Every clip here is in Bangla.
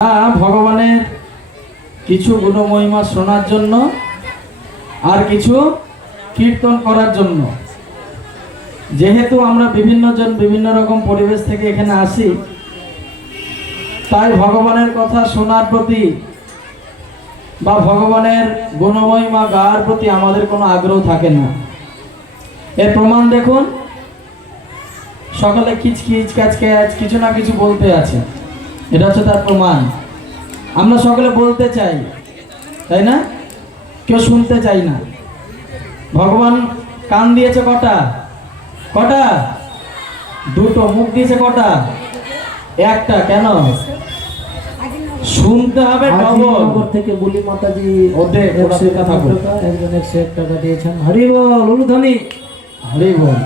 ভগবানের কিছু গুণমহিমা শোনার জন্য আর কিছু কীর্তন করার জন্য। যেহেতু আমরা বিভিন্ন রকম পরিবেশ থেকে এখানে আসি, তাই ভগবানের কথা শোনার প্রতি বা ভগবানের গুণমহিমা গাওয়ার প্রতি আমাদের কোনো আগ্রহ থাকে না। এর প্রমাণ দেখুন, সকলে কিচকিচ ক্যাচক্যাচ কিছু না কিছু বলতে আছে, এটা হচ্ছে তার প্রমাণ। আমরা সকলে বলতে চাই, তাই না? কেউ শুনতে চাই না। ভগবান কান দিয়েছে কটা? কটা? দুটো। মুখ দিয়েছে কটা? একটা। কেন? শুনতে হবে ডবল। থেকে বলি মাতাজি ওদের কথা বল। একজন 101 টাকা দিয়েছেন। হরি বল, উলুধ্বনি হরি বল।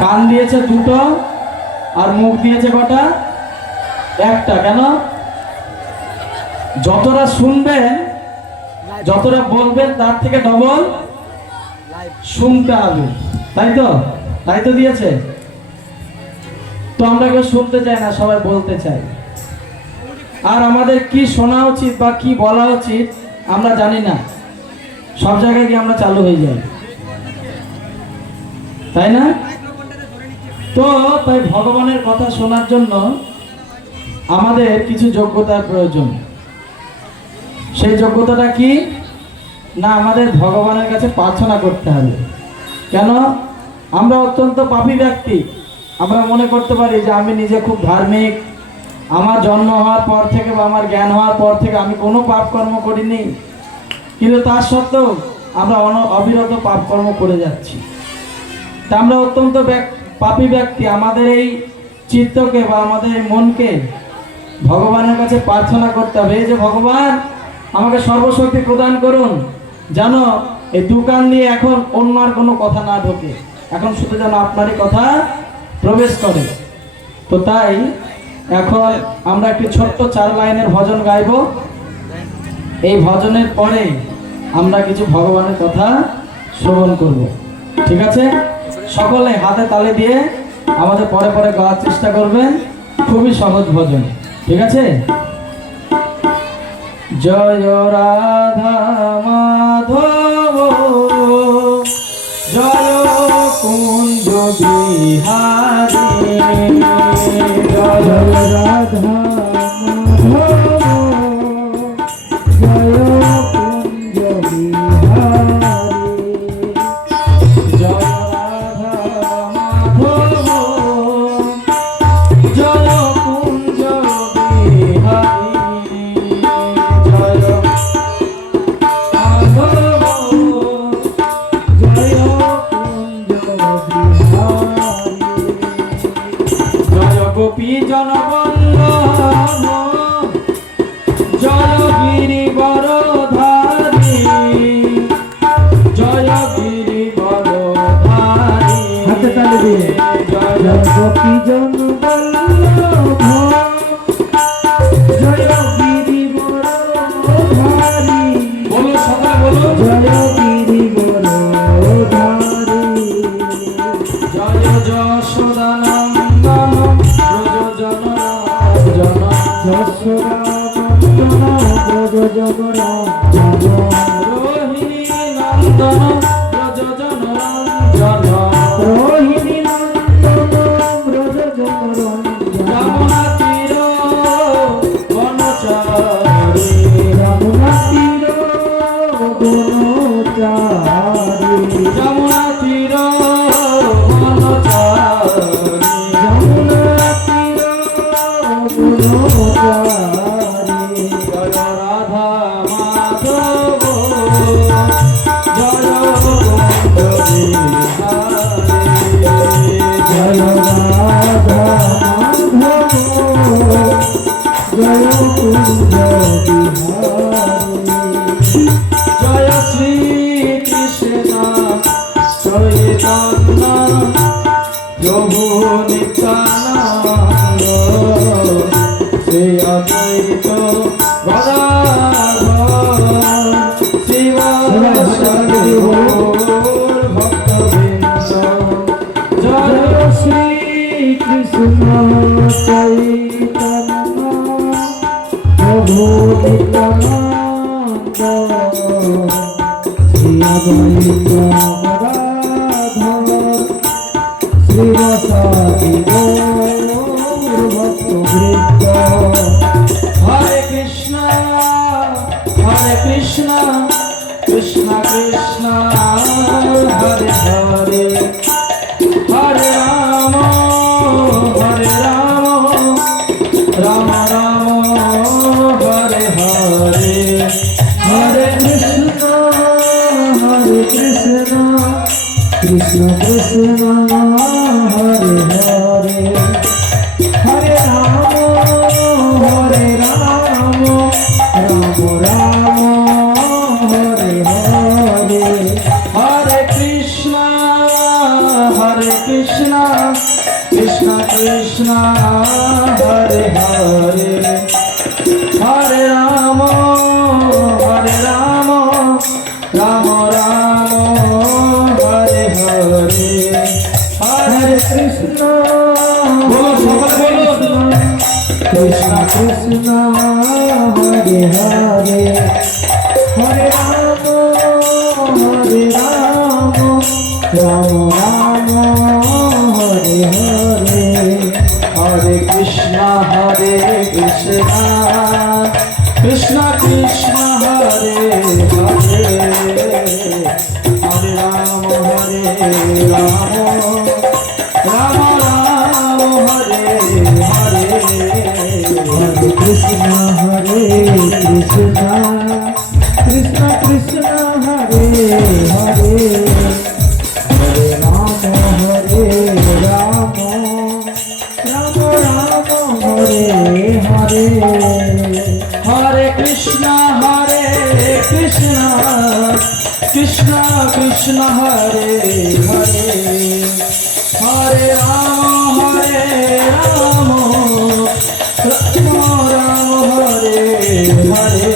কান দিয়েছে দুটো আর মুখ দিয়েছে কটা? একটা। কেন? যতটা শুনবেন, যতটা বলবেন, তার থেকে ডবল শুনতে হবে, তাই তো? তাই তো দিয়েছে। তো আমরা কেউ শুনতে চাই না, সবাই বলতে চাই। আর আমাদের কি শোনা উচিত বা কি বলা উচিত আমরা জানি না। সব জায়গায় গিয়ে আমরা চালু হয়ে যাই, তাই না? তো তাই ভগবানের কথা শোনার জন্য আমাদের কিছু যোগ্যতার প্রয়োজন। সেই যোগ্যতাটা কি না, আমাদের ভগবানের কাছে প্রার্থনা করতে হবে। কেন? আমরা অত্যন্ত পাপী ব্যক্তি। আমরা মনে করতে পারি যে আমি নিজে খুব ধার্মিক, আমার জন্ম হওয়ার পর থেকে বা আমার জ্ঞান হওয়ার পর থেকে আমি কোনো পাপ কর্ম করিনি, কিন্তু তার সত্ত্বেও আমরা অবিরত পাপ কর্ম করে যাচ্ছি। তা আমরা অত্যন্ত পাপী ব্যক্তি। আমাদের এই চিত্তকে বা আমাদের এই মনকে ভগবানের কাছে প্রার্থনা করতে হবে, এই যে ভগবান আমাকে সর্বশক্তি প্রদান করুন, যেন এই দোকান দিয়ে এখন অন্য আর কোনো কথা না ঢোকে, এখন শুধু যেন আপনারই কথা প্রবেশ করে। তো তাই এখন আমরা একটি ছোট্ট 4 লাইনের ভজন গাইব। এই ভজনের পরে আমরা কিছু ভগবানের কথা শ্রবণ করব, ঠিক আছে? সকলে হাতে তালি দিয়ে আমাদের পরে পরে গাওয়ার চেষ্টা করবেন। খুবই সহজ ভজন, ঠিক আছে? জয় রাধা মাধব, জয় কুঞ্জ বিহারী, জয় রাধা মাধব, জয় কুঞ্জ বিহারী, জয় রাধা মাধব, জয় কুঞ্জ বিহারী, জয় মাধব, জয় কুঞ্জ বিহারী, জয় গোপী জনবল্লভ, জয় গিরিবরধারী, জয় গিরিবরধারী, হাতে তালি দিয়ে জয় গোপী জনবল্লভ, জয় গিরিবরধারী, বলো সদা বলো, জয় গিরিবরধারী, জয় যশোদানন্দন ব্রজজন জন, যশোদানন্দন ব্রজজন জন, রোহিণী নন্দন ব্রজজন রঞ্জন, রোহিণী নন্দন ব্রজজন রঞ্জন, যমুনা তীর বনচারী, যমুনা তীর বনচারী, যমুনা তীর বনচারী, যমুনা তীর বনচারী, জয় রাধা মাধব, জয় গোবিন্দ বিহারী, জয় রাধা মাধব, জয় কুঞ্জ বিহারী, জয় শ্রী কৃষ্ণ চৈতন্য প্রভু নিত্যানন্দ, শ্রী অদ্বৈত গদাধর শিব সাদি ভক্তবৃন্দ, জয় শ্রী কৃষ্ণ চৈতন্য প্রভু নিত্যানন্দ শ্রী অদ্বৈত গদাধর শ্রীবাসাদি গৌর ভক্তবৃন্দ। হরে কৃষ্ণ কৃষ্ণ কৃষ্ণ হরে হরে, হরে রাম রাম রাম হরে হরে। হরে কৃষ্ণ কৃষ্ণ কৃষ্ণ হরে হরে, হরে রাম রাম রাম হরে হরে। হরে কৃষ্ণ কৃষ্ণ কৃষ্ণ হরে হরে, হরে রাম রাম রাম হরে হরে। হরে হরে কৃষ্ণ বলো, সকলে বলুন। কৃষ্ণ কৃষ্ণ হরে হরে, হরে রাম রাম রাম হরে হরে। হরে কৃষ্ণ কৃষ্ণ কৃষ্ণ হরে হরে, হরে রাম রাম রাম হরে হরে। হরে কৃষ্ণ কৃষ্ণ কৃষ্ণ হরে হরে, হরে রাম রাম হরে হরে। হরে কৃষ্ণ কৃষ্ণ কৃষ্ণ হরে হরে, হরে রাম রাম রাম হরে হরে।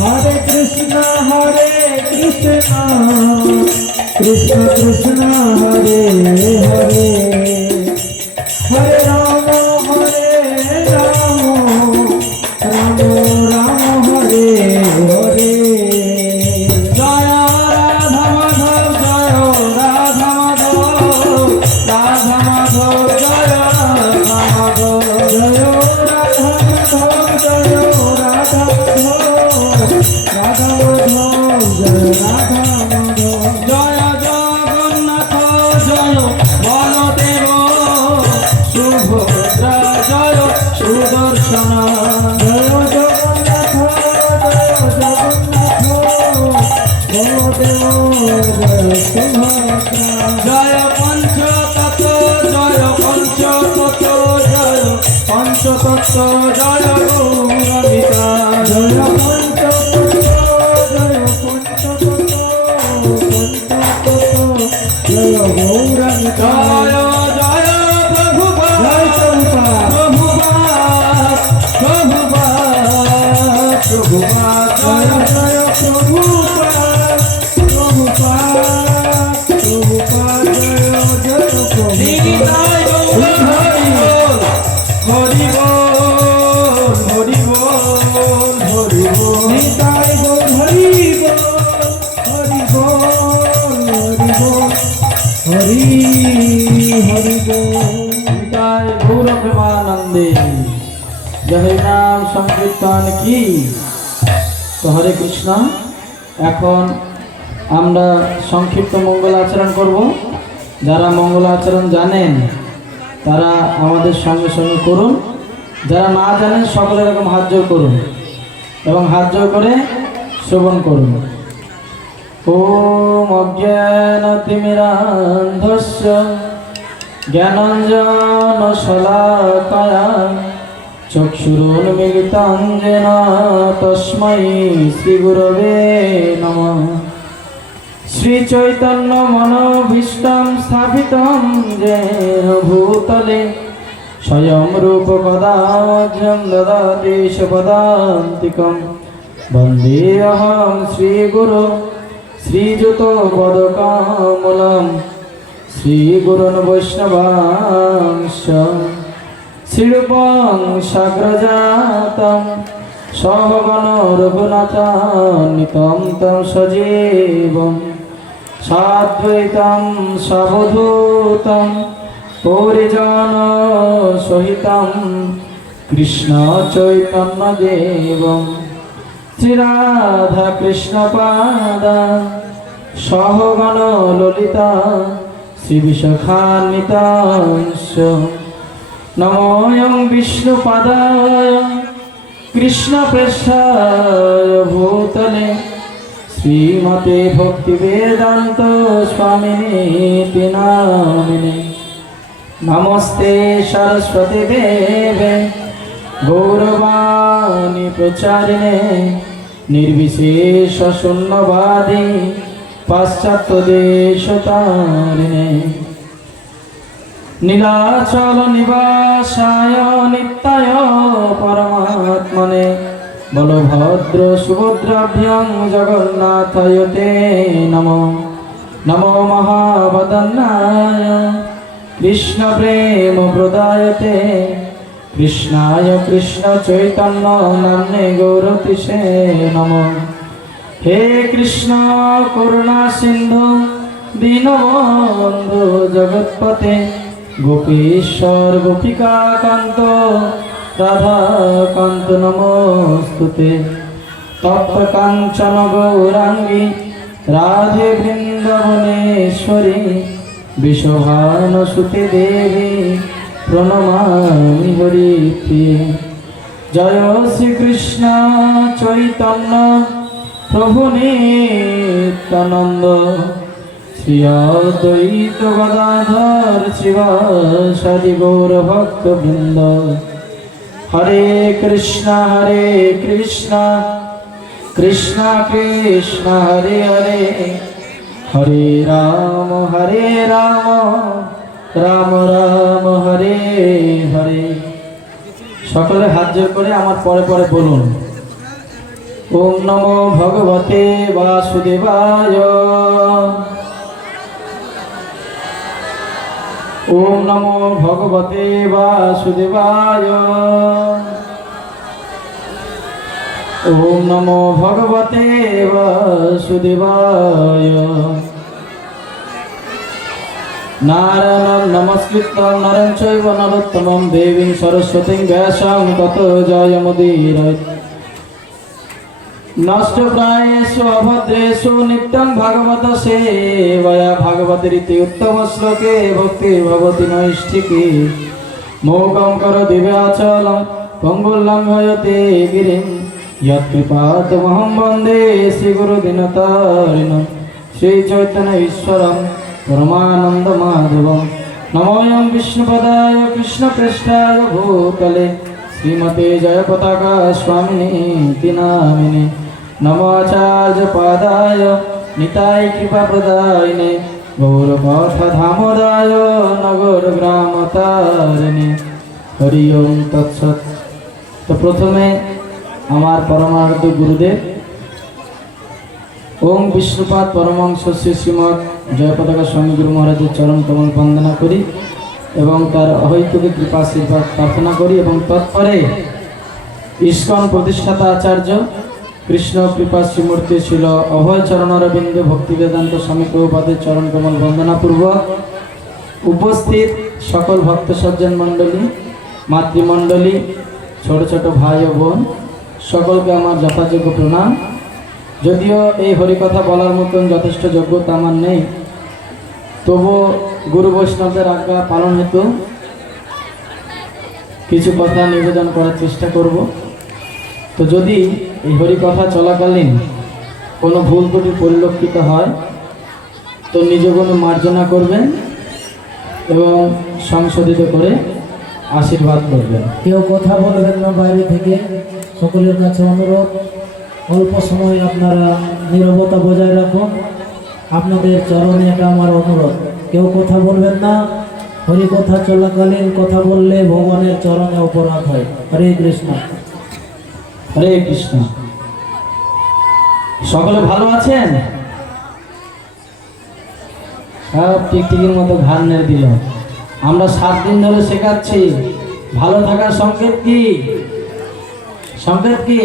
হরে কৃষ্ণ কৃষ্ণ কৃষ্ণ হরে হরে, হরে রাম রাম হরে হরে। জয় রাধা মাধব রাধা মাধব জয় রাধা মাধব। জয় রাধা মাধব জয় রাধা মাধব, রাধা মাধব জয় রাধা মাধব। জয় জগন্নাথ জয় বলদেব সুভদ্রা জয় সুদর্শন। জয় জগন্নাথ বলদেব জয় সুভদ্রা। জয় পঞ্চতত্ত্ব জয় পঞ্চতত্ত্ব জয় পঞ্চতত্ত্ব জয় গৌরবিতা। জয় পঞ্চতত্ত্ব জয় পঞ্চতত্ত্ব জয় গৌরাঙ্গিকা। জয় জয় প্রভুপাদ জয় প্রভুপাদ প্রভুপাদ জয় জয় প্রভুপাদ প্রভুপাদ জয় জয় প্রভুপাদ। নিতাই গৌর হরি বল হরি বল হরি বল। নিতাই গৌর হরি বল হরি বল হরি হরি বল। নিতাই গৌর প্রেমানন্দে জয় নাম সংকীর্তন কি। তো হরে কৃষ্ণ, এখন আমরা সংক্ষিপ্ত মঙ্গল আচরণ করব। যারা মঙ্গল আচরণ জানেন তারা আমাদের সঙ্গে সঙ্গে করুন, যারা না জানেন সকলে এরকম হাত জোড় করুন এবং হাত জোড় করে শ্রবণ করুন। ওম অজ্ঞানতিমিরান্ধস্য জ্ঞানাঞ্জন শলাকায়া চক্ষুরুন্মিলিतं येन তস্मै শ্রীগুরবে নমঃ। শ্রীচৈতন্য মনোভীষ্টং স্থাপিतं येन ভূতলে স্বয়ং রূপ কদা মধ্যং দদাতি পদান্তিকং। বন্দেহং শ্রীগুরু শ্রীযুতপদকমলং শ্রীগুরুन् বৈষ্ণবাंश्च শ্রীরূপং সাগ্রজাতং সহগণ রঘুনাথান্বিতং তং সজীবং সাদ্বৈতং সাবধূতং পরিজন সহিতং কৃষ্ণ চৈতন্য দেবং শ্রীরাধা কৃষ্ণ পাদা সহগণ ললিতা শ্রী বিশাখান্বিতাংশ নমোয়ং বিষ্ণুপাদায় কৃষ্ণ প্রেষ্ঠায় ভূতলে শ্রীমতে ভক্তি বেদান্ত স্বামিনীতি নামিনে নমস্তে সরস্বতী দেবে গৌরবাণী প্রচারিণে নির্বিশেষ শূন্যবাদী পাশ্চাত্য দেশতারিণে নীলাচল নিবাসায় নিত্যায় পরমাত্মনে বলভদ্র সুভদ্রাভ্যাং জগন্নাথায় তে নমো নমো মহাবদন্নায় কৃষ্ণ প্রেম প্রদায়তে কৃষ্ণায় কৃষ্ণ চৈতন্য নাম্নে গৌরতিষে নমো হে কৃষ্ণ করুণা সিন্ধু দীনবন্ধু জগৎপতে গোপীশ্বর গোপিকা কান্ত রাধাকান্ত নমস্তুতে তপ্ত কাঞ্চন গৌরাঙ্গী রাধে বৃন্দাবনেশ্বরী বিশ্বভানুসুতে দেবী প্রণমামি হরিপ্রিয়ে জয় শ্রীকৃষ্ণ চৈতন্য প্রভু নিত্যানন্দ শ্রী অদ্বৈত গদাধর শিবাসাদি গৌর ভক্ত বৃন্দ হরে কৃষ্ণ কৃষ্ণ কৃষ্ণ হরে হরে হরে রাম রাম রাম হরে হরে। সকলে হাত জোর করে আমার পরে পরে বলুন ওম নমো ভগবতে বাসুদেবায় ওম নমো ভগবতে বাসুদেবায় ওম নমো ভগবতে বাসুদেবায় নারায়ণং নমস্কৃত্যং নরং চৈব নরোত্তমং দেবীং সরস্বতীং ব্যাসং ততো জয়মুদীরয়েৎ নষ্টপ্রায়েষু অভদ্রেষু নিত্যং ভাগবত সেবয়া ভাগবতীরিতি উত্তম শ্লোকে ভক্তি ভবতি নৈষ্ঠিকে মোকং কর দিব্যাচলং পঙ্গুলঙ্ঘয়তে গিরিং यत्कृपातमहं वन्दे श्रीगुरुदीनतारिणं श्रीचैतन्य ईश्वरं परमानन्दमाधवं नमोऽयं विष्णुपदाय कृष्णप्रेष्ठाय भूतले श्रीमते जयपताका स्वामिनीति नामिने नमोऽचार्यपादाय निताय कृपाप्रदायिने गौरपथधामोदाय नगरग्रामतारिणे हरि ओं तत्सत्। तो प्रथमे আমার পরমারাধ্য গুরুদেব ওম বিষ্ণুপাদ পরমহংস শ্রী শ্রীমৎ জয়পতাকা স্বামী গুরু মহারাজের চরণ কমল বন্দনা করি এবং তার অহৈতুকী কৃপা আশীর্বাদ প্রার্থনা করি এবং তৎপরে ইস্কন প্রতিষ্ঠাতা আচার্য কৃষ্ণ কৃপা শ্রীমূর্তি ছিল অভয় চরণারবিন্দ ভক্তি বেদান্ত স্বামী প্রভুপাদের চরণ কমল বন্দনা পূর্বক উপস্থিত সকল ভক্ত সজ্জন মণ্ডলী মাতৃমণ্ডলী ছোট ছোট ভাই ও বোন সকলকে আমার যথাযোগ্য প্রণাম। যদিও এই হরিকথা বলার মতন যথেষ্ট যোগ্যতা আমার নেই, তবু গুরু বৈষ্ণবদের আজ্ঞা পালন হেতু কিছু কথা নিবেদন করার চেষ্টা করব। তো যদি এই হরিকথা চলাকালীন কোনো ভুল ত্রুটি পরিলক্ষিত হয় তো নিজ গুণে মার্জনা করবেন এবং সংশোধিত করে আশীর্বাদ করবেন। কেউ কথা বলবেন না বাইরে থেকে, সকলের কাছে অনুরোধ অল্প সময় আপনারা নীরবতা বজায় রাখুন। আপনাদের চরণে এটা আমার অনুরোধ, কেউ কথা বলবেন না। হরি কথা চলাকালীন কথা বললে ভগবানের চরণে অপরাধ হয়। হরে কৃষ্ণ। হরে কৃষ্ণ। সকলে ভালো আছেন? সব টিকটিকির মতো ঘাড় নেড়ে দিল। আমরা 7 দিন ধরে শেখাচ্ছি ভালো থাকার সংকেত কি? সংকেত কি?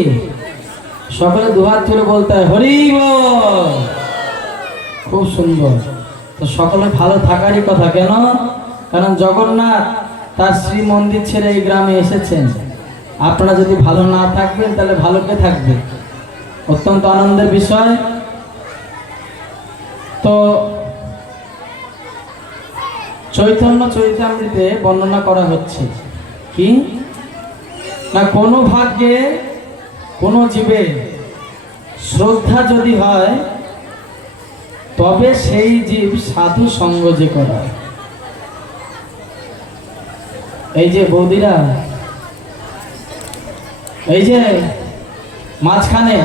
সকলে দুহাত তুলে বলতে হয় হরি বল। খুব সুন্দর। তো সকলে ভালো থাকারই কথা। কেন? কারণ জগন্নাথ তার শ্রী মন্দির ছেড়ে এই গ্রামে এসেছেন। আপনারা যদি ভালো না থাকবেন তাহলে ভালো কে থাকবে? অত্যন্ত আনন্দের বিষয়। তো চৈতন্য চরিতামৃতে বর্ণনা করা হচ্ছে কি না, কোনো ভাগ্যে কোনো জীবে শ্রদ্ধা যদি হয় তবে সেই জীব সাধু সঙ্গ যে করে। এই যে বৌদিরা, এই যে মাঝখানে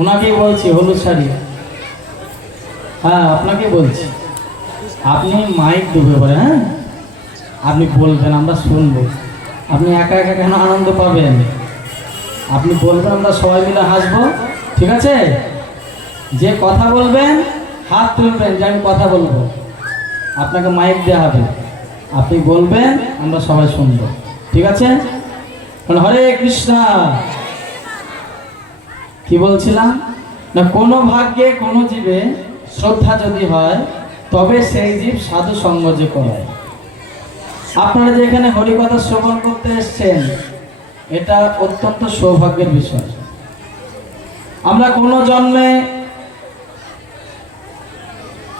ওনাকেই বলছি, হলুদ শাড়ি, হ্যাঁ আপনাকে বলছি, আপনি মাইক ডুবে পড়ে, হ্যাঁ আপনি বলবেন, আমরা শুনবো। আপনি একা একা কেন আনন্দ পাবেন? আপনি বলবেন, আমরা সবাই মিলে হাসবো, ঠিক আছে? যে কথা বলবেন হাত তুলবেন যে আমি কথা বলবো, আপনাকে মাইক দেওয়া হবে, আপনি বলবেন, আমরা সবাই শুনবো, ঠিক আছে? হরে কৃষ্ণ। কি বলছিলাম না, কোনো ভাগ্যে কোনো জীবে শ্রদ্ধা যদি হয় তবে সেই জীব সাধু সঙ্গ যে করায়। আপনারা যে এখানে হরিকথা শ্রবণ করতে এসছেন, এটা অত্যন্ত সৌভাগ্যের বিষয়। আমরা কোনো জন্মে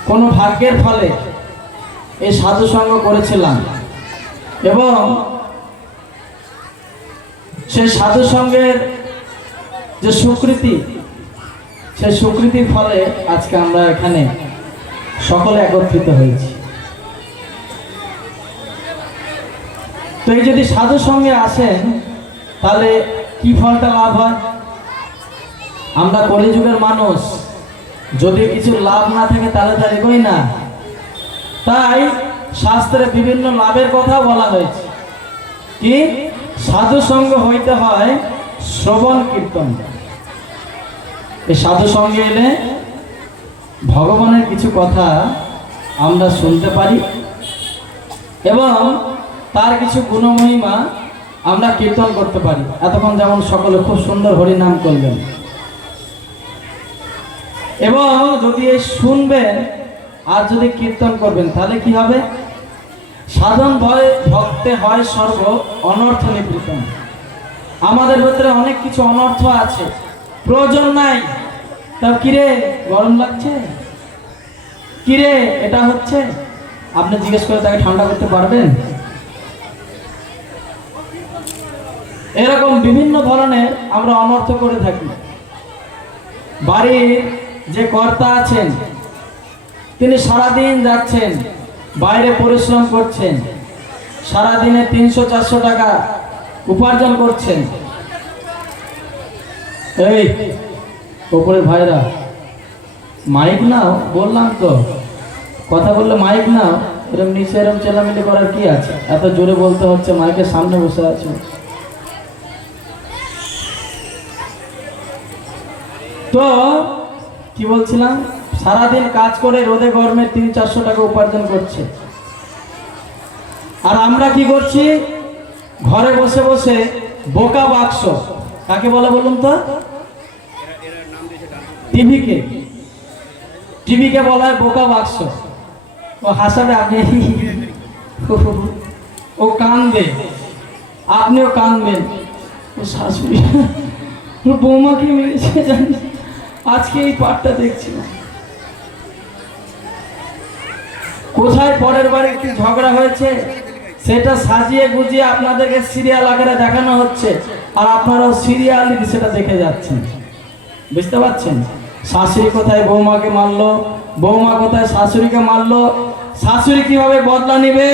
কোনো ভাগ্যের ফলে এই সাধু সঙ্গ করেছিলাম এবং সেই সাধু সঙ্গের যে স্বীকৃতি, সেই স্বীকৃতির ফলে আজকে আমরা এখানে সকলে একত্রিত হয়েছি। তো এই যদি সাধু সঙ্গে আসেন তাহলে কি ফলটা লাভ হয়? আমরা কলিযুগের মানুষ, যদি কিছু লাভ না থাকে তাহলে তার এগোই না। তাই শাস্ত্রে বিভিন্ন লাভের কথা বলা হয়েছে। কি? সাধু সঙ্গ হইতে হয় শ্রবণ কীর্তন। এই সাধু সঙ্গে এলে ভগবানের কিছু কথা আমরা শুনতে পারি এবং তার কিছু গুণমহিমা আমরা কীর্তন করতে পারি। এতক্ষণ যেমন সকলে খুব সুন্দর হরিনাম করলেন, এবং যদি এই শুনবেন আর যদি কীর্তন করবেন তাহলে কি হবে? সাধন ভয় ভক্তে হয় সর্ব অনর্থ নিবৃত্তম। আমাদের ভিতরে অনেক কিছু অনর্থ আছে, প্রয়োজন নাই। তা কিরে গরম লাগছে, কিরে এটা হচ্ছে, আপনি জিজ্ঞেস করে তাকে ঠান্ডা করতে পারবেন? এরকম বিভিন্ন ধরনের আমরা অনর্থ করে থাকি। বাড়ির যে কর্তা আছেন তিনি সারাদিন যাচ্ছেন, বাইরে পরিশ্রম করছেন, সারাদিনে 300-400 টাকা উপার্জন করছেন। এই ওপরে ভাইরা মাইক নাও, বললাম তো কথা বললে মাইক নাও। এরকম নিচে এরকম চেলামিলি করার কি আছে? এত জোরে বলতে হচ্ছে, মাইকের সামনে বসে আছে। তো কি বলছিলাম, সারাদিন কাজ করে রোদে গরমে 300-400 টাকা উপার্জন করছে, আর আমরা কি করছি? ঘরে বসে বসে বোকা বাক্স। কাকে বলে বলুন তো? টিভিকে। টিভিকে বলা হয় বোকা বাক্স। ও হাসাবে, আপনি ও কাঁদবে, আপনিও কাঁদবেন। ও শাশুড়ি বৌমাকে মেরেছে জানি, আজকে এই পাঠটা দেখছিলাম। কোথায় পরের বারে কি ঝগড়া হয়েছে সেটা সাজিয়ে গুজিয়ে আপনাদেরকে সিরিয়াল আকারে দেখানো হচ্ছে, আর আপনারাও সিরিয়ালি সেটা দেখে যাচ্ছেন। বুঝতে পারছেন? শাশুড়ি কোথায় বৌমাকে মারলো, বৌমা কোথায় শাশুড়িকে মারলো, শাশুড়ি কিভাবে বদলা নেবে,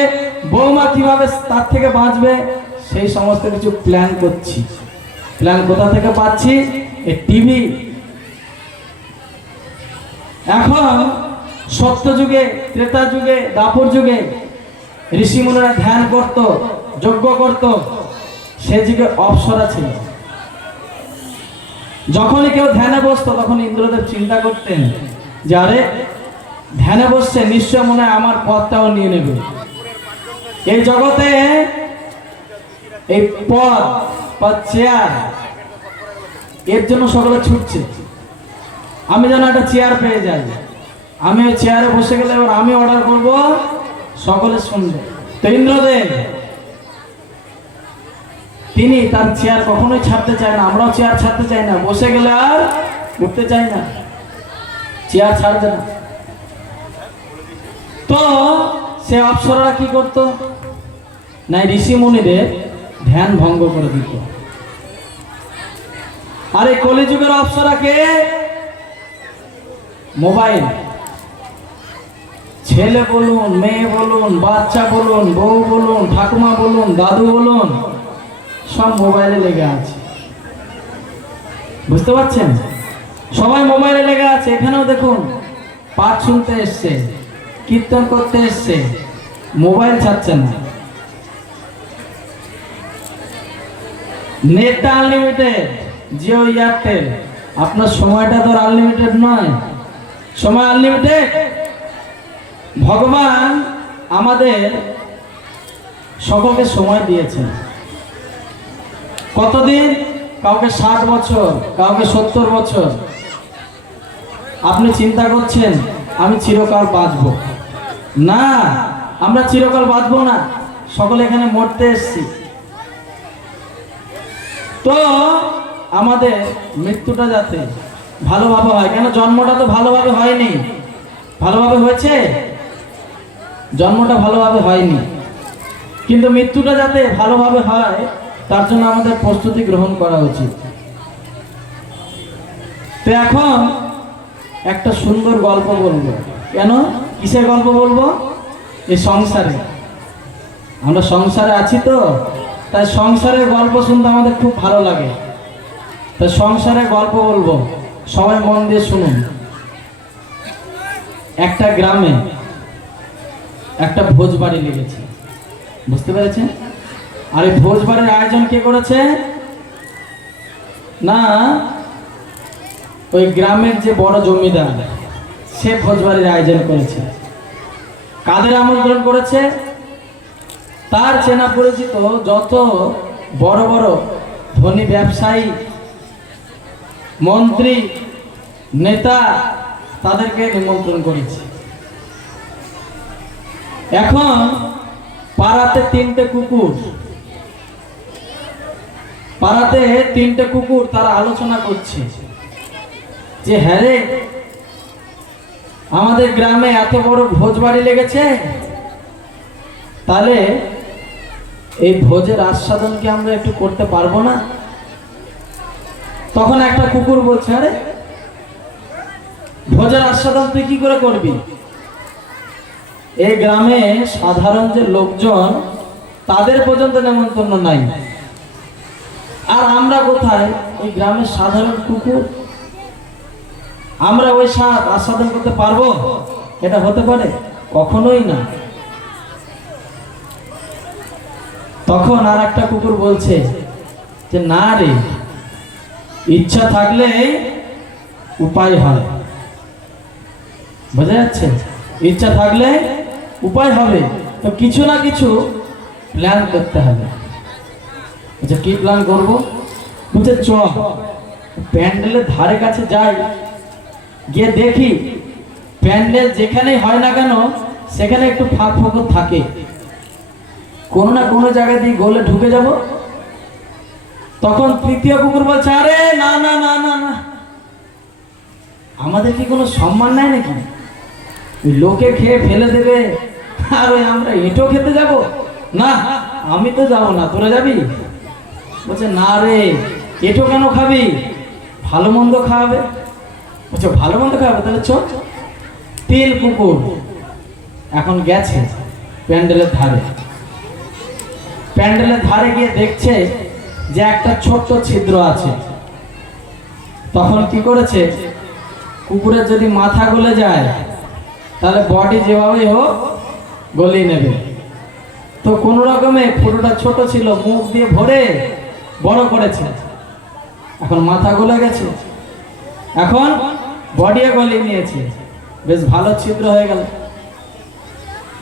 বৌমা কিভাবে তার থেকে বাঁচবে, সেই সমস্ত কিছু প্ল্যান করছি। প্ল্যান কোথা থেকে পাচ্ছি? এই টিভি। এখন সত্য যুগে, ত্রেতা যুগে, দাপর যুগে ঋষিমুনিরা ধ্যান করত, যজ্ঞ করত, সে যুগে অপ্সরা ছিল। যখনই কেউ ধ্যানে বসতো তখন ইন্দ্রদেব চিন্তা করতেন যে আরে ধ্যানে বসছে, নিশ্চয় মনে হয় আমার পথটাও নিয়ে নেবে। এই জগতে এই পদ বা চেয়ার, এর জন্য সকলে ছুটছে। আমি যেন একটা চেয়ার পেয়ে যাই, আমি ওই চেয়ারে বসে গেলে এবার আমি অর্ডার করব, সকলে শুনবে। তো ইন্দ্রদেব তিনি তার চেয়ার কখনোই ছাড়তে চায় না, আমরাও চেয়ার ছাড়তে চাই না, বসে গেলে আর উঠতে চাই না, চেয়ার ছাড়বে না। তো সে অপ্সরারা কি করত না, ঋষি মুনিদের ধ্যান ভঙ্গ করে দিত। আর এই কলিযুগের অপ্সরাকে মোবাইল, ছেলে বলুন, মেয়ে বলুন, বাচ্চা বলুন, বউ বলুন, ঠাকুমা বলুন, দাদু বলুন, সব মোবাইলে লেগে আছে। বুঝতে পারছেন? সবাই মোবাইলে লেগে আছে। এখানেও দেখুন, পাঠ শুনতে এসছে, কীর্তন করতে এসছে, মোবাইল ছাড়ছে না। নেটটা আনলিমিটেড, জিও এয়ারটেল, আপনার সময়টা তো আনলিমিটেড নয়, সময় আনলিমিটেড। ভগবান আমাদের সকলকে সময় দিয়েছেন। কতদিন? কাউকে 60 বছর, কাউকে 70 বছর। আপনি চিন্তা করছেন আমি চিরকাল বাঁচব না, আমরা চিরকাল বাঁচবো না, সকলে এখানে মরতে এসেছি। তো আমাদের মৃত্যুটা যাতে ভালোভাবে হয়, কেন জন্মটা তো ভালোভাবে হয়নি। ভালোভাবে হয়েছে? জন্মটা ভালোভাবে হয়নি, কিন্তু মৃত্যুটা যাতে ভালোভাবে হয় তার জন্য আমাদের প্রস্তুতি গ্রহণ করা উচিত। তো এখন একটা সুন্দর গল্প বলবো। কেন? কিসের গল্প বলবো? এই সংসারে, আমরা সংসারে আছি তো, তাই সংসারের গল্প শুনতে আমাদের খুব ভালো লাগে। তাই সংসারের গল্প বলবো, সবাই মন দিয়ে শুনুন। একটা গ্রামে একটা ভোজ বাড়ি লেগেছে, বুঝতে পেরেছেন? আর এই ভোজ বাড়ির আয়োজন কে করেছে? না, ওই গ্রামের যে বড় জমিদার, সে ভোজ বাড়ির আয়োজন করেছে। কাদের আমন্ত্রণ করেছে? তার চেনা পরিচিত যত বড় বড় ধনী ব্যবসায়ী, মন্ত্রী, নেতা, তাদেরকে নিমন্ত্রণ করেছে। এখন পাড়াতে তিনটে কুকুর তারা আলোচনা করছে যে হ্যাঁ রে, আমাদের গ্রামে এত বড় ভোজ বাড়ি লেগেছে, তাহলে এই ভোজের আস্বাদন কি আমরা একটু করতে পারবো না? তখন একটা কুকুর বলছে, আরে ভোজের আস্বাদন তুই কি করে করবি? এই গ্রামে সাধারণ যে লোকজন, তাদের পর্যন্ত নেমন্তন্ন নাই, আর আমরা কোথায়? ওই গ্রামের সাধারণ কুকুর, আমরা ওই স্বাদ আস্বাদন করতে পারবো? এটা হতে পারে? কখনোই না। তখন আর একটা কুকুর বলছে যে না রে, ইচ্ছা থাকলে উপায় হয়। বোঝা যাচ্ছে? ইচ্ছা থাকলে উপায় হবে, তো কিছু না কিছু প্ল্যান করতে হবে। আচ্ছা, কি প্ল্যান করবো? বুঝে চ প্যান্ডেলের ধারে কাছে যাই, গিয়ে দেখি প্যান্ডেল যেখানেই হয় না কেন সেখানে একটু ফাঁক ফোকর থাকে, কোনো না কোনো জায়গা দিয়ে গোলে ঢুকে যাব। তখন তৃতীয় কুকুর বলছে, আরে না না না না না, আমাদের কি কোনো সম্মান নাই নাকি? ওই লোকে খেয়ে ফেলে দেবে, আর ওই আমরা এঁটো খেতে যাব? না, আমি তো যাবো না, তোরা যাবি? বলছে না রে, এঁটো কেন খাবি? ভালো মন্দ খাওয়াবে। বলছে ভালো মন্দ খাওয়াবে, তাহলে চল। তিন কুকুর এখন গেছে প্যান্ডেলের ধারে। প্যান্ডেলের ধারে গিয়ে দেখছে যে একটা ছোট্ট ছিদ্র আছে। তখন কি করেছে, কুকুরের যদি মাথা গলে যায় তাহলে বডি যেভাবেই হোক গলিয়ে নেবে। তো কোনো রকমে ফুটোটা ছোট ছিল, মুখ দিয়ে ভরে বড় করেছে। এখন মাথা গলে গেছে, এখন বডিও গলিয়ে নিয়েছে, বেশ ভালো ছিদ্র হয়ে গেল।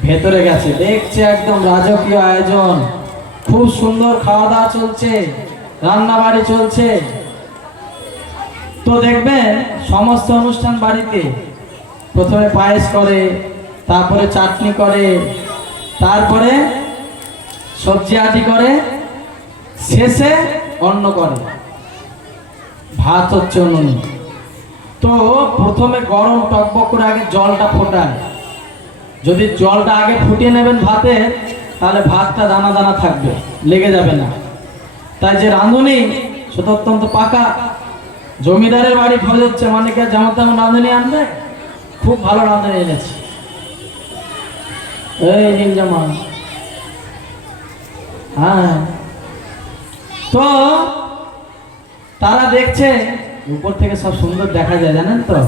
ভেতরে গেছে, দেখছে একদম রাজকীয় আয়োজন, খুব সুন্দর খাওয়া দাওয়া চলছে, রান্না বাড়ি চলছে। তো দেখবেন সমস্ত অনুষ্ঠান বাড়িতে প্রথমে পায়েস করে, তারপরে চাটনি করে, তারপরে সবজি আদি করে, শেষে অন্ন করে। ভাত হচ্ছে উনুনে। তো প্রথমে গরম টকবক করে আগে জলটা ফোটায়। যদি জলটা আগে ফুটিয়ে নেবেন ভাতে, তাহলে ভাতটা দানা দানা থাকবে, লেগে যাবে না। তাই যে রাঁধুনি সেটা অত্যন্ত পাকা। জমিদারের বাড়ি ভোজ হচ্ছে, মানে কি যেমন তেমন রাঁধুনি আনবে? খুব ভালো রাঁধুনি এনেছে। এই নীল জামা, হ্যাঁ। তো তারা দেখছে উপর থেকে সব সুন্দর দেখা যায়, জানেন তো।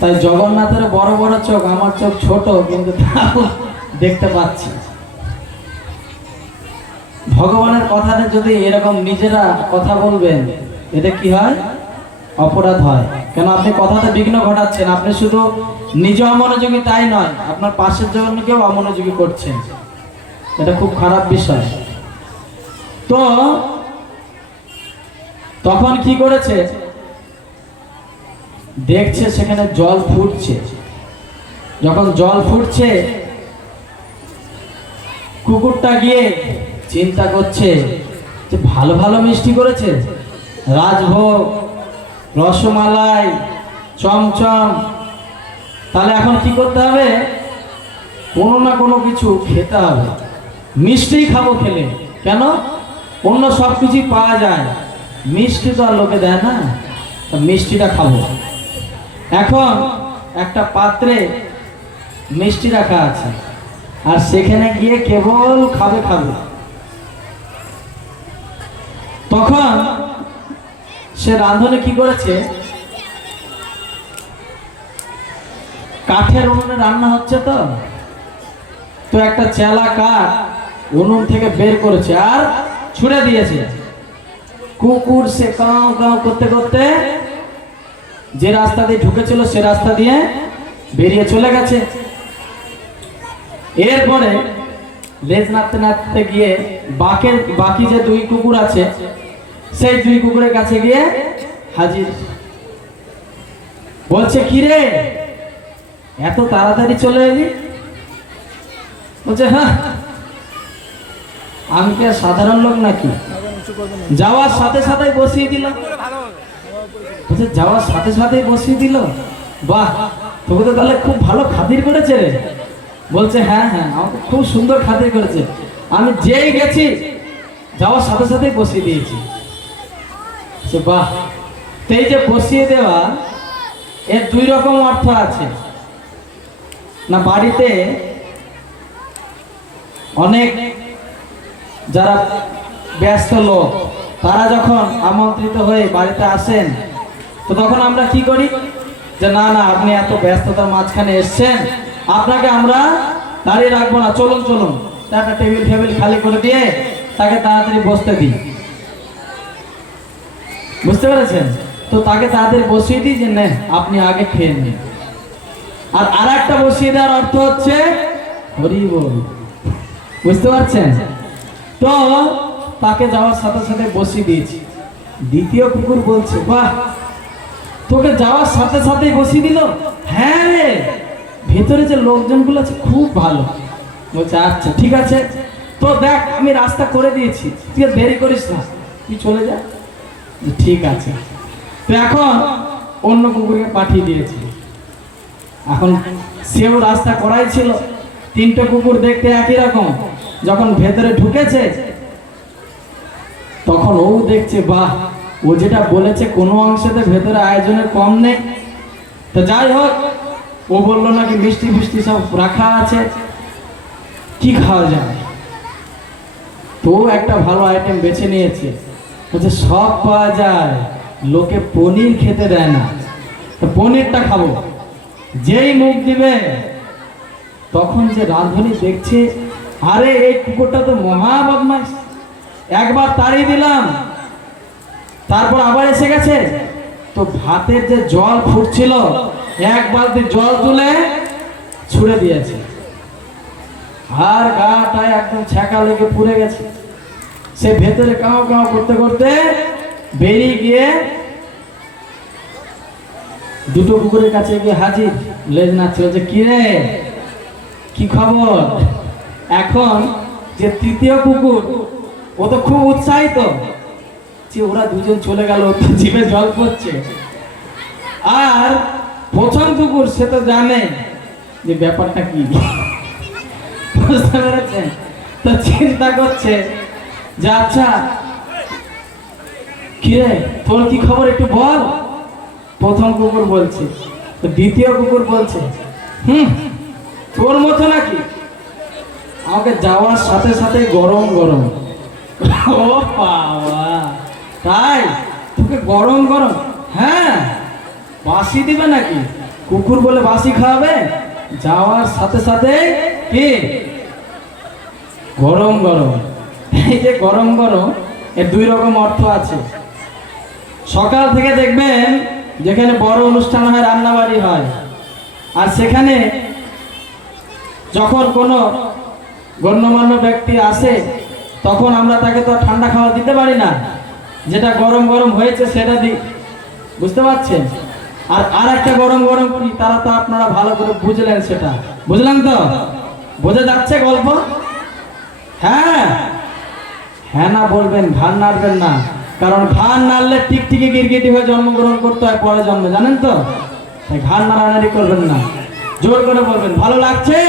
তাই জগন্নাথের বড় বড় চোখ, আমার চোখ ছোট, কিন্তু তাও দেখতে পাচ্ছি। ভগবানের কথাতে যদি এরকম নিজেরা কথা বলবেন, এতে কি হয়? অপরাধ হয়। কেন? আপনি কথাতে বিঘ্ন ঘটাচ্ছেন। আপনি শুধু নিজে অমনোযোগী তাই নয়, আপনার পাশের জনকেও অমনোযোগী করছেন। এটা খুব খারাপ বিষয়। তো তখন কি করেছে? দেখছে সেখানে জল ফুটছে। যখন জল ফুটছে, কুকুরটা গিয়ে চিন্তা করছে যে ভালো ভালো মিষ্টি করেছে, রাজভোগ, রসমালাই, চমচম। তাহলে এখন কি করতে হবে? কোনো না কোনো কিছু খেতে হবে। মিষ্টিই খাবো খেলে। কেন? অন্য সব কিছুই পাওয়া যায়, মিষ্টি তো আর লোকে দেয় না। মিষ্টিটা খাবো। এখন একটা পাত্রে মিষ্টি রাখা আছে, আর সেখানে গিয়ে কেবল খাবে খাবে। তখন সে রাঁধুনি কি করেছে? কাঠের উনুনে রান্না হচ্ছে, তো একটা চেলা কাঠ উনুন থেকে বের করেছে আর ছুঁড়ে দিয়েছে। কুকুর সে কাউ কাউ করতে করতে যে রাস্তা দিয়ে ঢুকেছিল সে রাস্তা দিয়ে বেরিয়ে চলে গেছে। এরপরে লেজ নাড়তে নাড়তে গিয়ে বাকি যে দুই কুকুর আছে, সেই দুই কুকুরের কাছে গিয়ে হাজির। বলছে, কি রে, এত তাড়াতাড়ি চলে এলি? বলছে, হ্যাঁ, আমি কি আর সাধারণ লোক নাকি? যাওয়ার সাথে সাথে বসিয়ে দিল। বলছে, যাওয়ার সাথে সাথেই বসিয়ে দিল? বাহ, তোকে তো তাহলে খুব ভালো খাতির করেছে রে। বলছে, হ্যাঁ হ্যাঁ, আমাকে খুব সুন্দর খাতির করেছে। আমি যেই গেছি যাওয়ার সাথে সাথেই বসিয়ে দিয়েছি। বাহ। এই যে বসিয়ে দেওয়া, এর দুই রকম অর্থ আছে। না, বাড়িতে অনেক যারা ব্যস্ত লোক, তারা যখন আমন্ত্রিত হয়ে বাড়িতে আসেন, তো তখন আমরা কি করি? যে না না, আপনি এত ব্যস্ততার মাঝখানে এসছেন, আপনাকে আমরা দাঁড়িয়ে রাখবো না, চলুন চলুন। একটা টেবিল ফেবিল খালি করে দিয়ে তাকে তাড়াতাড়ি বসতে দিই। বুঝতে পেরেছেন? তো তাকে তাড়াতাড়ি বসিয়ে দিই যে নে, আপনি আগে খেয়ে নিন। আর একটা বসিয়ে দেওয়ার অর্থ হচ্ছে হরি বল। বুঝতে পারছেন? তো তাকে যাওয়ার সাথে সাথে বসিয়ে দিয়েছি। দ্বিতীয় কুকুর বলছে, বাহ, তোকে যাওয়ার সাথে সাথেই বসিয়ে দিল? হ্যাঁ রে, ভেতরে যে লোকজনগুলো আছে খুব ভালো। বলছে, আচ্ছা ঠিক আছে, তো দেখ আমি রাস্তা করে দিয়েছি, তুই দেরি করিস না, তুই চলে যা। ঠিক আছে। তো এখন অন্য কুকুরকে পাঠিয়ে দিয়েছি। এখন সেও রাস্তা করাই ছিল। তিনটে কুকুর দেখতে একই রকম। যখন ভেতরে ঢুকেছে, তখন ও দেখছে, বাহ, ও যেটা বলেছে কোনো অংশেতে ভেতরে আয়োজনের কম নেই। তো যাই হোক, ও বললো নাকি মিষ্টি ফিষ্টি সব রাখা আছে, কি খাওয়া যায়। তো একটা ভালো আইটেম বেছে নিয়েছে। বলছে, সব পাওয়া যায়, লোকে পনির খেতে দেয় না, তো পনিরটা খাবো। যেই মুখ দিবে, তখন যে রাঁধুনি দেখছে, আরে এই কুকুরটা তো মহা বদমাইশ, একবার তাড়িয়ে দিলাম, তারপর আবার এসে গেছে। তো ভাতের যে জল ফুটছিল, এক বালতি জল তুলে ছুঁড়ে দিয়েছে। আর গাটায় একদম ছ্যাঁকা লেগে পুড়ে গেছে। সে ভেতরে কাও কাও করতে করতে বেরিয়ে গিয়ে দুটো কুকুরের কাছে গিয়ে হাজির, লেজ নাচছিল যে কি রে, কি খবর। এখন যে তৃতীয় কুকুর, ও তো খুব উৎসাহিত যে ওরা দুজন চলে গেল, জিভে জল পড়ছে। আর প্রথম কুকুর সে তো জানে যে ব্যাপারটা কি, বুঝতে পেরেছেন? তো চিন্তা করছে যে আচ্ছা কি রে তোর কি খবর একটু বল। প্রথম কুকুর বলছে, তো দ্বিতীয় কুকুর বলছে তোর মতো নাকি, আমাকে যাওয়ার সাথে সাথে গরম গরম। ও বাবা, তাই তোকে গরম গরম? হ্যাঁ, বাসি দিবে নাকি? কুকুর বলে বাসি খাওয়াবে? যাওয়ার সাথে সাথে কি গরম গরম। এই যে গরম গরম, এর দুই রকম অর্থ আছে। সকাল থেকে দেখবেন যেখানে বড় অনুষ্ঠান হয়, রান্নাবাড়ি হয়, আর সেখানে যখন কোনো গণ্যমান্য ব্যক্তি আসে তখন আমরা তাকে তো ঠান্ডা খাওয়া দিতে পারি না, যেটা গরম গরম হয়েছে সেটা দিই, বুঝতে পারছেন? আর একটা গরম গরম কি, তারা তো আপনারা ভালো করে বুঝলেন, সেটা বুঝলেন তো? বোঝা যাচ্ছে গল্প? হ্যাঁ হ্যাঁ না বলবেন, ঘাড় নাড়বেন না, কারণ ঘাড় নাড়লে টিকটিকি গিরগিটি হয়ে জন্মগ্রহণ করতে হয় পরে জন্মে, জানেন তো? তাই ঘাড় নাড়ানাড়ি করবেন না, জোর করে বলবেন ভালো লাগছে।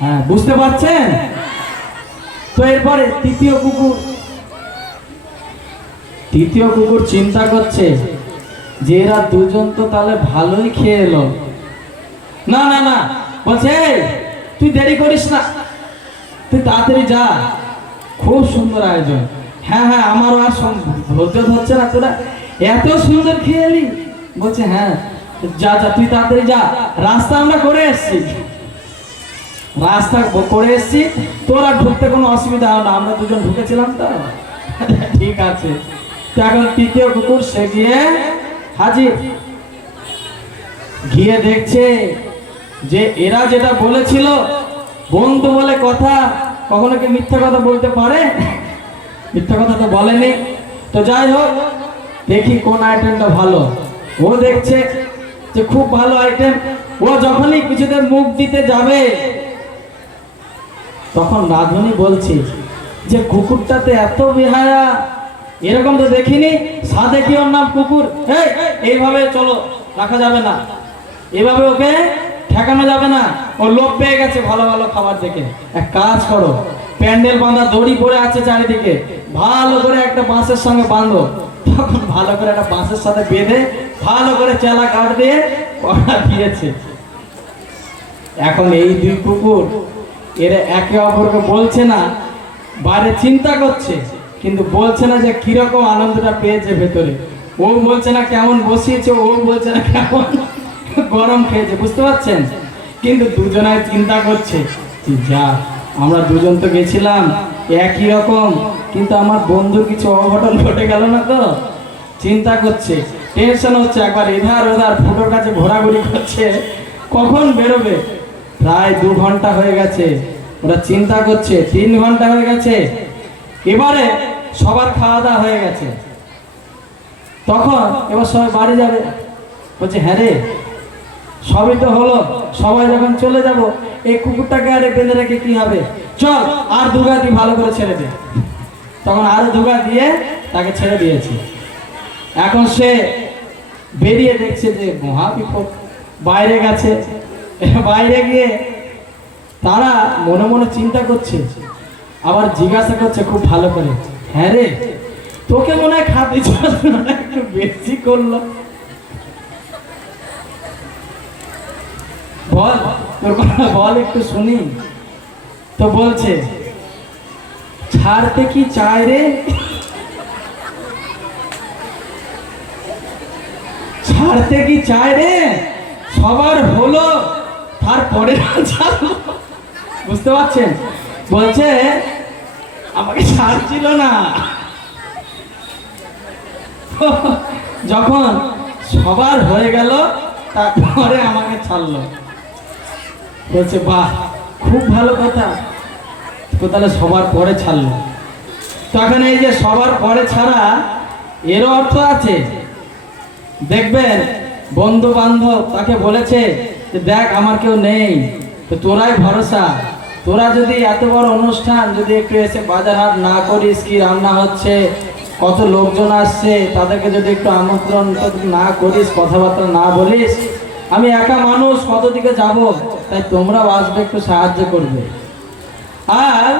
হ্যাঁ, বুঝতে পারছেন তো? এরপরে তৃতীয় কুকুর চিন্তা করছে যে এরা দুজন তো তাহলে ভালোই খেয়ে এলো। না না না, বলছে তুই দেরি করিস না, তুই তাড়াতাড়ি যা, খুব সুন্দর আয়োজন। হ্যাঁ হ্যাঁ, আমারও আর ধৈর্য ধরছে না, তোরা এত সুন্দর খেয়ে এলি। বলছে হ্যাঁ, যা যা তুই তাড়াতাড়ি যা, রাস্তা আমরা করে এসছি, তোরা ঢুকতে কোনো অসুবিধা হবে না, আমরা দুজন ঢুকেছিলাম তো। ঠিক আছে। তো এখন তৃতীয় কুকুর সে গিয়ে হাজির, গিয়ে দেখছে যে এরা যেটা বলেছিল, বন্ধু বলে কথা, কখনো কি মিথ্যা কথা বলতে পারে? মিথ্যা কথা তো বলেনি। তো যাই হোক, দেখি কোন আইটেমটা ভালো। ও দেখছে যে খুব ভালো আইটেম। ও যখনই কিছুতে মুখ দিতে যাবে তখন রাধুনী বলছে যে কুকুরটাতে এত বেহায়া, এরকম তো দেখিনি, সাধে কি ওর নাম কুকুর, এইভাবে চলো রাখা যাবে না, এভাবে ওকে ঠেকানো যাবে না, ও লোভ পেয়ে গেছে ভালো ভালো খাবার দেখে। এক কাজ করো, প্যান্ডেল বাঁধা দড়ি পড়ে আছে চারিদিকে, ভালো করে একটা বাঁশের সঙ্গে বাঁধো। তখন ভালো করে একটা বাঁশের সাথে বেঁধে ভালো করে চেলা কাঠ দিয়ে কড়া দিয়েছে। এখন এই দুই কুকুর এরা একে অপরকে বলছে না, বাইরে চিন্তা করছে, কিন্তু বলছে না যে কিরকম আনন্দটা পেয়েছে ভেতরে। ও বলছে না কেমন বসিয়েছে, ও বলছে না কেমন গরম খেয়েছে, বুঝতে পারছেন? কিন্তু দুজনায় চিন্তা করছে যা, আমরা দুজন তো গেছিলাম একই রকম, কিন্তু আমার বন্ধুর কিছু অঘটন ঘটে গেল না তো? চিন্তা করছে, টেনশন হচ্ছে, একবার এধার ওধার ফুটোর কাছে ঘোরাঘুরি করছে, কখন বেরোবে। প্রায় 2 ঘন্টা হয়ে গেছে, ওরা চিন্তা করছে 3 ঘন্টা হয়ে গেছে। এবারে সবার খাওয়া দাওয়া হয়ে গেছে, তখন এবার সবাই বাড়ি যাবে। বলছে হ্যাঁ রে, সবই তো হলো, সবাই যখন চলে যাব, এই কুকুরটাকে আরে বেঁধে রেখে কি হবে, চল আর দুগা দিয়ে ভালো করে ছেড়ে দে। তখন আরো দুগা দিয়ে তাকে ছেড়ে দিয়েছে। এখন সে বেরিয়ে দেখছে যে মহা বিপদ, বাইরে গেছে। বাইরে গিয়ে তারা মনে মনে চিন্তা করছে, আবার জিজ্ঞাসা করছে খুব ভালো করে, হ্যাঁ রে তোকে মনে হয় খাতে একটু বেশি করলো, বল তোর কথা বল একটু শুনি। তো বলছে ছাড়তে কি চায় রে, ছাড়তে কি চায় রে, সবার হলো তারপরে ছাড়লো, বুঝতে পারছেন? বলছে আমাকে ছাড়ছিল না, যখন সবার হয়ে গেল তারপরে আমাকে ছাড়লো। বলছে বাহ, খুব ভালো কথা। তো তাহলে সবার পরে ছাড়লো, তো এখানে এই যে সবার পরে ছাড়া এরও অর্থ আছে। দেখবেন বন্ধু বান্ধব তাকে বলেছে যে দেখ আমার কেউ নেই, তো তোরাই ভরসা, তোরা যদি এত বড় অনুষ্ঠান যদি একটু এসে বাজার হাট না করিস, কি রান্না হচ্ছে, কত লোকজন আসছে, তাদেরকে যদি একটু আমন্ত্রণ না করিস, কথাবার্তা না বলিস, আমি একা মানুষ কত দিকে যাব, তাই তোমরাও আসবে, একটু সাহায্য করবে। আর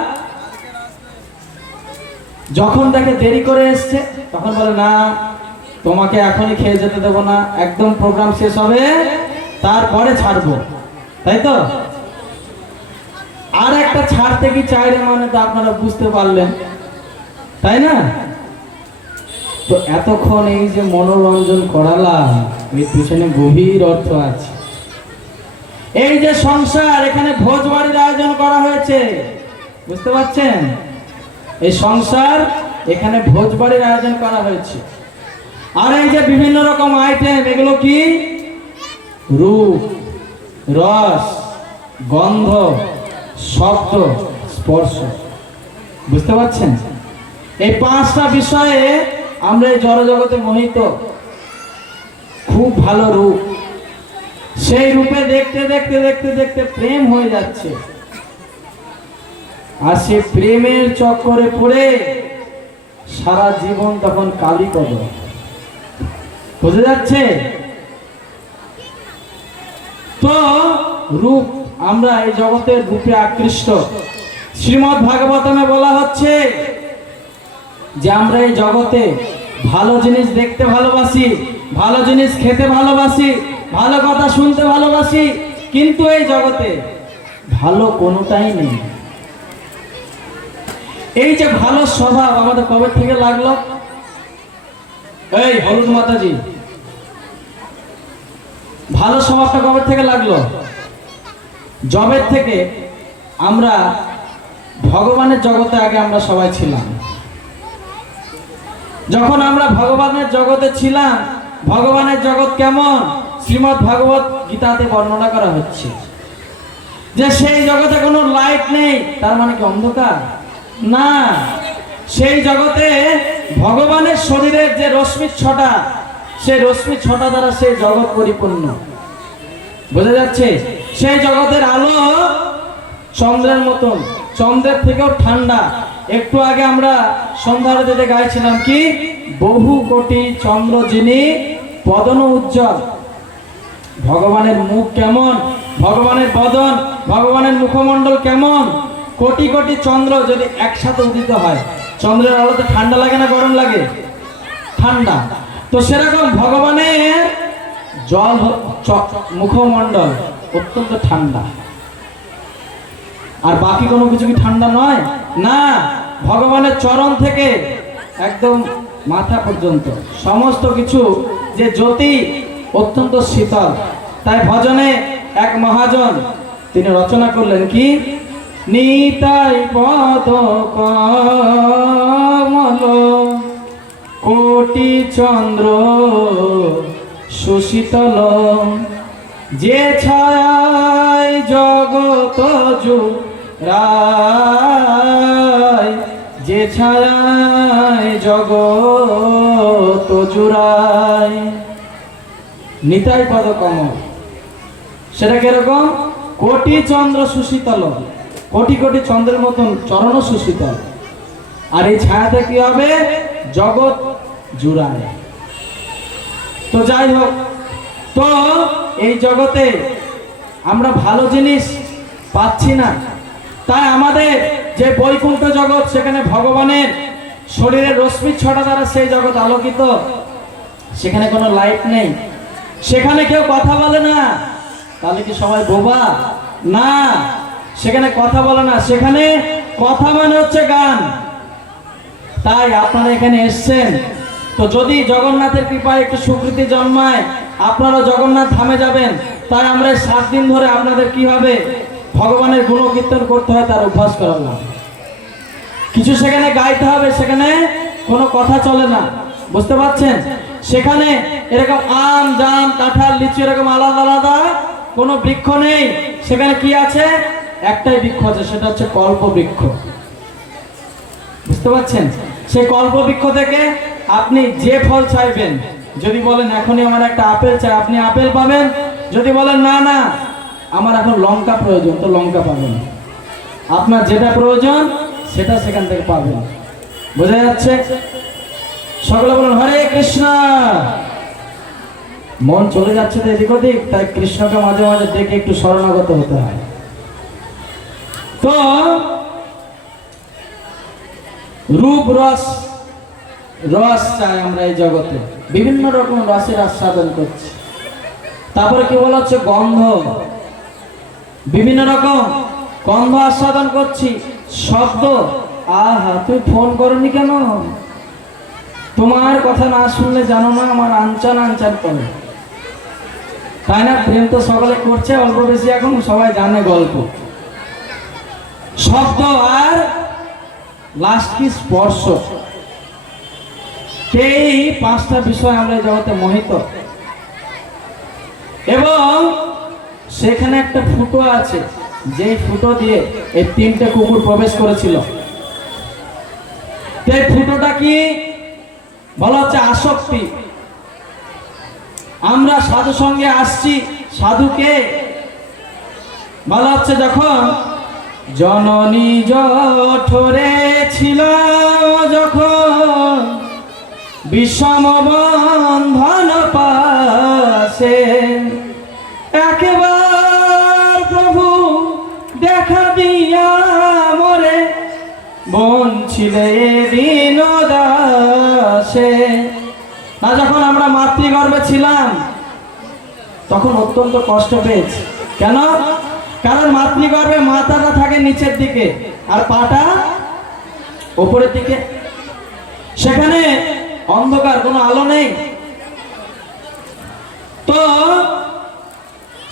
যখন তাকে দেরি করে এসছে তখন বলে না তোমাকে এখনই খেয়ে যেতে দেবো না, একদম প্রোগ্রাম শেষ হবে তারপরে ছাড়বো, তাই তো? আর একটা ছাড়তে কি চাইলে মানে তো আপনারা বুঝতে পারলেন, তাই না? তো এতক্ষণ এই যে মনোরঞ্জন করালাম, এর পিছনে গভীর অর্থ আছে। এই যে সংসার, এখানে ভোজ বাড়ির আয়োজন করা হয়েছে, বুঝতে পারছেন? এই সংসার, এখানে ভোজ বাড়ির আয়োজন করা হয়েছে। আর এই যে বিভিন্ন রকম আইটেম, এগুলো কি? রূপ, রস, গন্ধ, শব্দ, স্পর্শ, বুঝতে পারছেন? এই পাঁচটা বিষয়ে আমরা এই জড়জগতে মোহিত। খুব ভালো রূপ, সেই রূপে দেখতে দেখতে দেখতে দেখতে প্রেম হয়ে যাচ্ছে, আর সে প্রেমের চক্করে পড়ে সারা জীবন তখন কালি কদম। বোঝা যাচ্ছে? তো রূপ, আমরা এই জগতের রূপে আকৃষ্ট। শ্রীমদ্ ভাগবতমে বলা হচ্ছে যে আমরা এই জগতে ভালো জিনিস দেখতে ভালোবাসি, ভালো জিনিস খেতে ভালোবাসি, ভালো কথা শুনতে ভালোবাসি, কিন্তু এই জগতে ভালো কোনোটাই নেই। এই যে ভালো স্বভাব আমাদের কবে থেকে লাগলো? এই হলুদ মাতাজি, ভালো স্বভাবটা কবে থেকে লাগলো? জবের থেকে আমরা ভগবানের জগতে আগে আমরা সবাই ছিলাম। যখন আমরা ভগবানের জগতে ছিলাম, ভগবানের জগৎ কেমন? শ্রীমদ্ ভাগবত গীতাতে বর্ণনা করা হচ্ছে যে সেই জগতে কোনো লাইট নেই, তার মানে কি অন্ধকার? না, সেই জগতে ভগবানের শরীরের যে রশ্মি ছটা, সেই রশ্মি ছটা দ্বারা সেই জগৎ পরিপূর্ণ। বোঝা যাচ্ছে? সেই জগতের আলো চন্দ্রের মতন, চন্দ্রের থেকেও ঠান্ডা। একটু আগে আমরা সন্ধ্যা আরতিতে গাইছিলাম কি? বহু কোটি চন্দ্র যিনি বদন উজ্জ্বল। ভগবানের মুখ কেমন, ভগবানের বদন, ভগবানের মুখমণ্ডল কেমন? কোটি কোটি চন্দ্র যদি একসাথে উদিত হয়, চন্দ্রের আলোতে ঠান্ডা লাগে না গরম লাগে? ঠান্ডা। তো সেরকম ভগবানের জল মুখমণ্ডল অত্যন্ত ঠান্ডা। আর বাকি কোনো কিছু কি ঠান্ডা নয়? না, ভগবানের চরণ থেকে একদম মাথা পর্যন্ত সমস্ত কিছু যে জ্যোতি অত্যন্ত শীতল। তাই ভজনে এক মহাজন তিনি রচনা করলেন কি? নিতাই পদ কমল কোটি চন্দ্র সুশীতল, যে ছায় জগত জুড়ায়, যে ছায় জগত জুড়ায়। নিতাই পদ কমল, সেটা কিরকম? কোটি চন্দ্র সুশীতল, কোটি কোটি চন্দ্রের মতন চরণ সুশীতল। আর এই ছায়াতে কি হবে? জগৎ জুড়ায়। তো যাই হোক, তো এই জগতে আমরা ভালো জিনিস পাচ্ছি না, তাই আমাদের যে বৈকুণ্ঠ জগৎ, সেখানে ভগবানের শরীরের রশ্মি ছটা দ্বারা সেই জগৎ আলোকিত, সেখানে কোনো লাইট নেই, সেখানে কেউ কথা বলে না। তাহলে কি সবাই বোবা? না, সেখানে কথা বলে না, সেখানে কথা মানে হচ্ছে গান। তাই আপনারা এখানে এসছেন, তো যদি জগন্নাথের কৃপায় একটু সুকৃতি জন্মায়, আপনারা জগন্নাথ ধামে যাবেন। তাই আমরা 7 দিন ধরে আপনাদের কি হবে? ভগবানের গুণকীর্তন করতে হয়, তার অভ্যাস করালাম। কিছু সেখানে গাইতে হবে, সেখানে কোনো কথা চলে না, বুঝতে পারছেন? সেখানে এরকম আম, জাম, কাঁঠাল, লিচু এরকম আলাদা আলাদা কোনো বৃক্ষ নেই। সেখানে কি আছে? একটাই বৃক্ষ আছে, সেটা হচ্ছে কল্প বৃক্ষ। বুঝতে পারছেন? সেই কল্প বৃক্ষ থেকে আপনি যে ফল চাইবেন, যদি বলেন এখনই আমার একটা আপেল চাই, আপনি আপেল পাবেন। যদি বলেন না না আমার এখন লঙ্কা প্রয়োজন, তো লঙ্কা পাবেন। আপনার যেটা প্রয়োজন সেটা সেখান থেকে পাবেন। বোঝা যাচ্ছে? সকলে বলুন হরে কৃষ্ণ। মন চলে যাচ্ছে তো এদিক ওদিক, তাই কৃষ্ণকে মাঝে মাঝে দেখে একটু শরণাগত হতে হয়। তো রূপ রস রস চাই আমরা এই জগতে, বিভিন্ন রকম রসের আস্বাদন করছি। তারপরে কি বলা হচ্ছে গন্ধ, বিভিন্ন রকম গন্ধ আস্বাদন করছি। শব্দ, আহা তুই ফোন করনি কেন? তোমার কথা না শুনলে জানো না আমার আনচান আনচান করে, তাই না? প্রেম তো সকলে করছে, অল্প বেশি এখন সবাই জানে গল্প। শব্দ আর লাস্ট কি স্পর্শ, এই পাঁচটা বিষয় আমরা এই জগতে মোহিত। এবং সেখানে একটা ফুটো আছে, যে ফুটো দিয়ে এই তিনটে কুকুর প্রবেশ করেছিল। এই ফুটোটা কি বলা হচ্ছে? আসক্তি। আমরা সাধু সঙ্গে আসছি, সাধুকে বলা হচ্ছে যখন জননী জঠরে ছিল, যখন বিষম বন্ধন পাশে, একবার প্রভু দেখা দিয়া মরে বঞ্চিলে দিন দাসে। না, যখন আমরা মাতৃগর্ভে ছিলাম তখন অত্যন্ত কষ্ট পেয়েছি। কেন? কারণ মাতৃগর্ভে মাথাটা থাকে নিচের দিকে আর পাটা উপরের দিকে, সেখানে অন্ধকার, কোনো আলো নেই। তো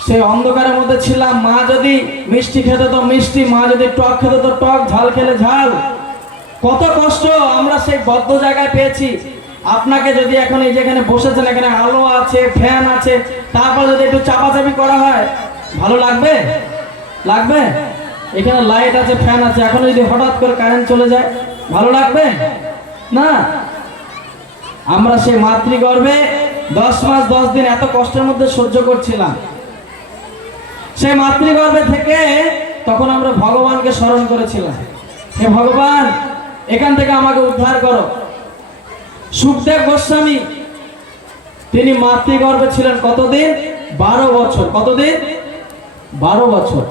সেই অন্ধকারের মধ্যে ছিলাম। মা যদি মিষ্টি খেতে তো মিষ্টি, মা যদি টক খেতে তো টক, ঝাল খেলে ঝাল। কত কষ্ট আমরা সেই বদ্ধ জায়গায় পেয়েছি। আপনাকে যদি এখন এই যেখানে বসেছেন, এখানে আলো আছে, ফ্যান আছে, তারপর যদি একটু চাপাচাপি করা হয়, ভালো লাগবে? লাগবে? এখানে লাইট আছে, ফ্যান আছে, এখন যদি হঠাৎ করে কারেন্ট চলে যায়, ভালো লাগবে না? আমরা সেই মাতৃগর্ভে 10 মাস 10 দিন এত কষ্টের মধ্যে সহ্য করছিলাম। সেই মাতৃগর্ভে থেকে তখন আমরা ভগবানকে স্মরণ করেছিলাম, হে ভগবান এখান থেকে আমাকে উদ্ধার করো। সুখদেব গোস্বামী তিনি মাতৃগর্ভে ছিলেন কতদিন? 12 বছর। কতদিন? 12 বছর।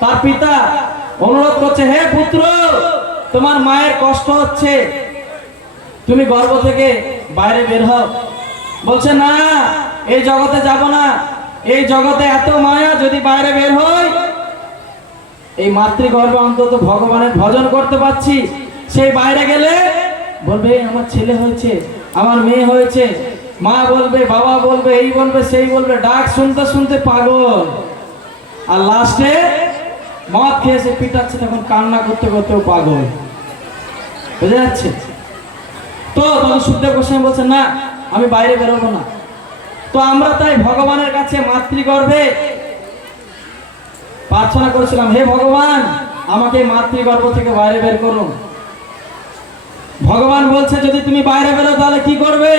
তার পিতা অনুরোধ করছে, হে পুত্র তোমার মায়ের কষ্ট হচ্ছে, তুমি গর্ভ থেকে বাইরে বের হও। বলছে না, এই জগতে যাব না, এই জগতে এত মায়া, যদি বাইরে বের হই এই মাতৃগর্ভে অন্তত ভগবানের ভজন করতে পারছি, সেই বাইরে গেলে বলবে আমার ছেলে হয়েছে, আমার মেয়ে হয়েছে, মা বলবে, বাবা বলবে, এই বলবে, সেই বলবে, ডাক শুনতে শুনতে পাগল। আর লাস্টে মদ খেয়েছে পিটাচ্ছে, তখন কান্না করতে করতেও পাগল। বুঝে যাচ্ছে? তো তখন সুখদেব গোস্বামী বলছে না, আমি বাইরে বেরোবো না। তো আমরা তাই ভগবানের কাছে মাতৃগর্ভে প্রার্থনা করেছিলাম, হে ভগবান আমাকে মাতৃগর্ভ থেকে বাইরে বের করুন। ভগবান বলছে যদি তুমি বাইরে বেরো তাহলে কি করবে?